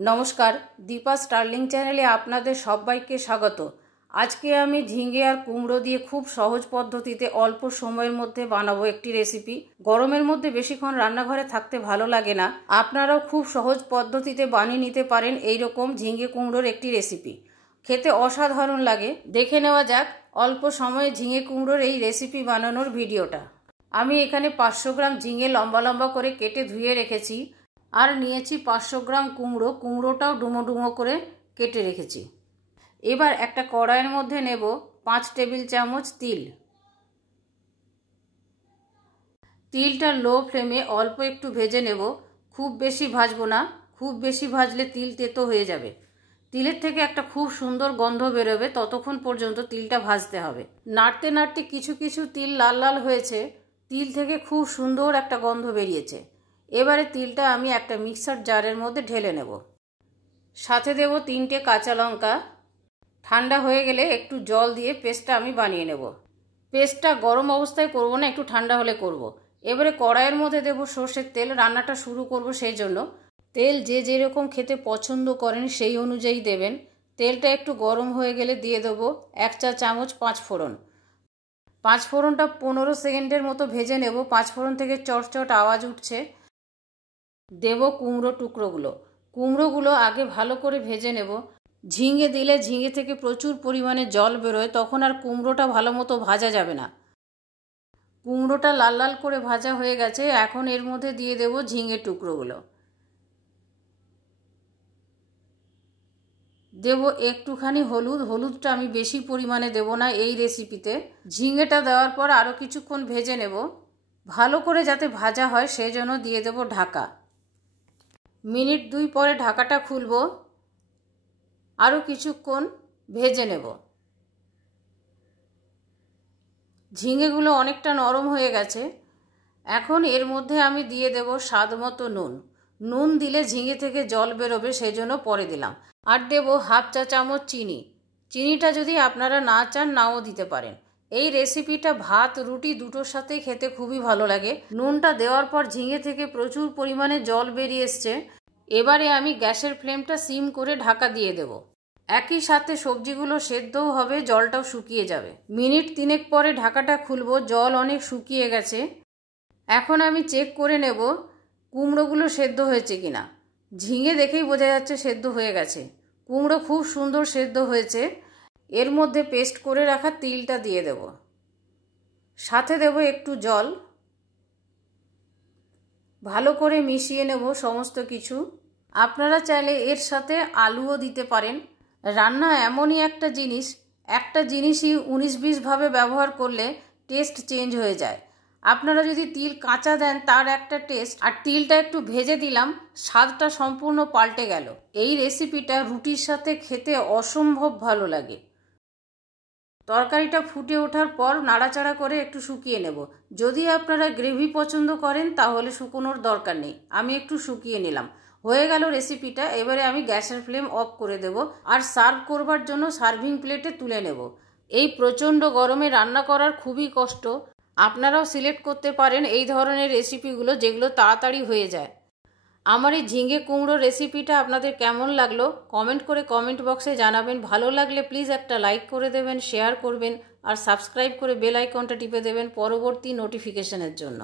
नमस्कार दीपा स्टार्लिंग चैनेले आपनादेर सबाइके स्वागत। आज के आमी झिंगे और कुमड़ो दिए खूब सहज पद्धतिते अल्प समयेर मध्य बानाबो एकटी रेसिपि। गरमेर मध्य बेशिक्षण रान्नाघरे थाकते भालो लागे ना, आपनाराओ खूब सहज पद्धतिते बानिये निते पारेन एई रकम झिंगे कुमड़ोर एकटी रेसिपि। खेते असाधारण लागे। देखे नेওয়া যাক अल्प समये झिंगे कुमड़ोर एई रेसिपि बानानोर भिडियोटा। आमी एखाने 500 ग्राम झिंगे लम्बा लम्बा करे केटे धुए रेखेছি और निয়েছি 500 ग्राम कुमड़ो। कुमड़ोटाও डुमो डुमो करे केटे रेखेছি। एबार একটা কড়াইয়ের মধ্যে নেব 5 টেবিল চামচ তিল। তিলটা লো ফ্লেমে অল্প একটু ভেজে নেব, খুব বেশি ভাজবো না, খুব বেশি ভাজলে তিল তেতো হয়ে যাবে। তিলের থেকে একটা খুব সুন্দর গন্ধ বেরোবে, ততক্ষণ পর্যন্ত তিলটা ভাজতে হবে। নাড়তে নাড়তে কিছু কিছু তিল লাল লাল হয়েছে, তিল থেকে খুব সুন্দর একটা গন্ধ বেরিয়েছে। এবারে তিলটা আমি একটা মিক্সার জারের মধ্যে ঢেলে নেব। সাথে দেব 3টে কাঁচা লঙ্কা। ঠান্ডা হয়ে গেলে একটু জল দিয়ে পেস্টটা আমি বানিয়ে নেব। পেস্টটা গরম অবস্থায় করব না, একটু ঠান্ডা হলে করব। এবারে কড়াইয়ের মধ্যে দেব সরষের তেল। রান্নাটা শুরু করব সেই জন্য তেল যে যেরকম খেতে পছন্দ করেন সেই অনুযায়ী দেবেন। তেলটা একটু গরম হয়ে গেলে দিয়ে দেব 1 চা চামচ 5 ফোড়ন। 5 ফোড়নটা 15 সেকেন্ডের মতো ভেজে নেব। 5 ফোড়ন থেকে চটচট আওয়াজ উঠছে। দেব কুমড়ো টুকরোগুলো। কুমড়োগুলো আগে ভালো করে ভেজে নেব। ঝিঙে দিলে ঝিঙে থেকে প্রচুর পরিমাণে জল বেরোয়, তখন আর কুমড়োটা ভালো মতো ভাজা যাবে না। কুমড়োটা লাল লাল করে ভাজা হয়ে গেছে। এখন এর মধ্যে দিয়ে দেব ঝিঙে টুকরোগুলো। দেব একটুখানি হলুদ। হলুদটা আমি বেশি পরিমাণে দেব না এই রেসিপিতে। ঝিঙেটা দেওয়ার পর আরও কিছুক্ষণ ভেজে নেব, ভালো করে যাতে ভাজা হয় সেই জন্য দিয়ে দেব ঢাকা। মিনিট 2 পরে ঢাকাটা খুলব, আরও কিছুক্ষণ ভেজে নেব। ঝিঙেগুলো অনেকটা নরম হয়ে গেছে। এখন এর মধ্যে আমি দিয়ে দেব স্বাদ মতো নুন। নুন দিলে ঝিঙে থেকে জল বেরোবে, সেই জন্য পরে দিলাম। আর দেব 1/2 চা চামচ চিনি। চিনিটা যদি আপনারা না চান নাও দিতে পারেন। এই রেসিপিটা ভাত রুটি দুটোর সাথে খেতে খুবই ভালো লাগে। নুনটা দেওয়ার পর ঝিঙে থেকে প্রচুর পরিমাণে জল বেরিয়ে এসছে। এবারে আমি গ্যাসের ফ্লেমটা সিম করে ঢাকা দিয়ে দেব। একই সাথে সবজিগুলো সেদ্ধও হবে, জলটাও শুকিয়ে যাবে। মিনিট 3 পরে ঢাকাটা খুলব, জল অনেক শুকিয়ে গেছে। এখন আমি চেক করে নেব কুমড়োগুলো সেদ্ধ হয়েছে কিনা। ঝিঙে দেখেই বোঝা যাচ্ছে সেদ্ধ হয়ে গেছে। কুমড়ো খুব সুন্দর সেদ্ধ হয়েছে। এর মধ্যে পেস্ট করে রাখা তিলটা দিয়ে দেব, সাথে দেব একটু জল। ভালো করে মিশিয়ে নেব সমস্ত কিছু। আপনারা চাইলে এর সাথে আলুও দিতে পারেন। রান্না এমনই একটা জিনিসই 19-20 ভাবে ব্যবহার করলে টেস্ট চেঞ্জ হয়ে যায়। আপনারা যদি তিল কাঁচা দেন তার একটা টেস্ট, আর তিলটা একটু ভেজে দিলাম, স্বাদটা সম্পূর্ণ পাল্টে গেল। এই রেসিপিটা রুটির সাথে খেতে অসম্ভব ভালো লাগে। তরকারিটা ফুটে ওঠার পর নাড়াচাড়া করে একটু শুকিয়ে নেব। যদি আপনারা গ্রেভি পছন্দ করেন তাহলে শুকোনোর দরকার নেই, আমি একটু শুকিয়ে নিলাম। হয়ে গেল রেসিপিটা। এবারে আমি গ্যাসের ফ্লেম অফ করে দেব আর সার্ভ করবার জন্য সার্ভিং প্লেটে তুলে নেব। এই প্রচণ্ড গরমে রান্না করার খুবই কষ্ট। আপনারাও সিলেক্ট করতে পারেন এই ধরনের রেসিপিগুলো যেগুলো তাড়াতাড়ি হয়ে যায়। আমার এই ঝিঙে কুমড়ো রেসিপিটা আপনাদের কেমন লাগলো কমেন্ট করে কমেন্ট বক্সে জানাবেন। ভালো লাগলে প্লিজ একটা লাইক করে দেবেন, শেয়ার করবেন আর সাবস্ক্রাইব করে বেল আইকনটা টিপে দেবেন পরবর্তী নোটিফিকেশনের জন্য।